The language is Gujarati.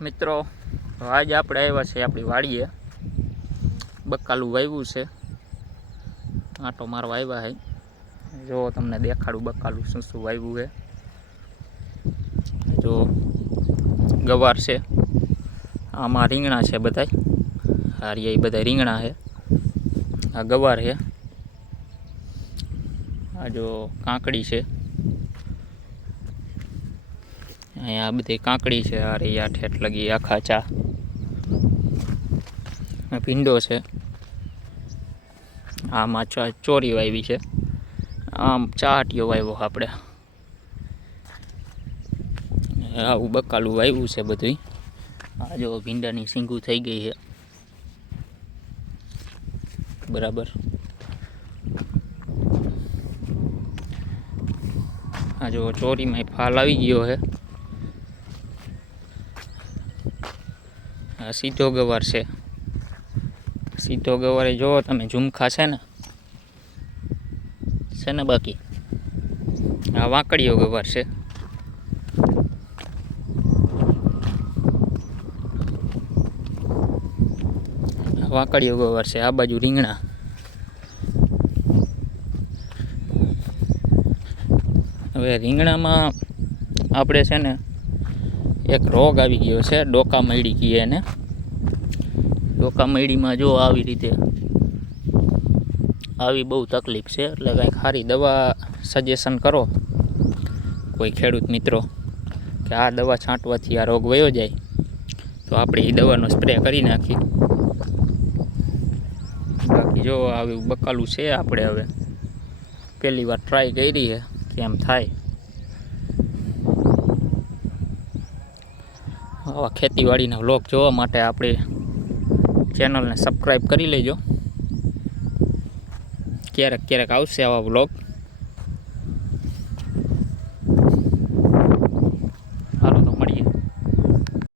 મિત્રો, આજ આપણે આવ્યા છે આપણી વાડીએ. બકાલું વાવ્યું છે, આંટો મારવા આવ્યા છે. જો તમને દેખાડું બકાલું શું શું વાવ્યું છે. જો ગવાર છે, આમાં રીંગણા છે બધાય. હારિયા બધા રીંગણા છે, આ ગવાર છે. આ જો કાંકડી છે, અહીંયા બધી કાંકડી છે. આ રહી આ ઠેઠ લગી આખા ચા. ભીંડો છે, આમાં ચોરી વાવી છે. આમ ચાટીઓ વાવ્યો આપણે. આવું બકાલું વાવ્યું છે બધું. આ જો ભીંડાની સિંગું થઈ ગઈ છે બરાબર. આ જો ચોરીમાં ફાલ આવી ગયો છે. આ સીધો ગવાર છે. સીધો ગવારે જો તમે ઝુમખા છે ને બાકી આ વાંકડીયો ગવાર છે. વાંકડીયો ગવાર છે. આ બાજુ રીંગણા. હવે રીંગણામાં આપણે છે ને એક રોગ આવી ગયો છે, ડોકા મયડી કહીએ એને. ડોકા મયડીમાં જો આવી રીતે આવી બહુ તકલીફ છે. એટલે કંઈક સારી દવા સજેશન કરો કોઈ ખેડૂત મિત્રો, કે આ દવા છાંટવાથી આ રોગ વયો જાય તો આપણે એ દવાનો સ્પ્રે કરી નાખીએ. બાકી જો આવી બકાલું છે. આપણે હવે પહેલી વાર ટ્રાય કરી છે કેમ થાય. આવા ખેતીવાડીના વ્લોગ જોવા માટે આપણે ચેનલને સબસ્ક્રાઈબ કરી લેજો. ક્યારેક આવશે આવા વ્લોગ.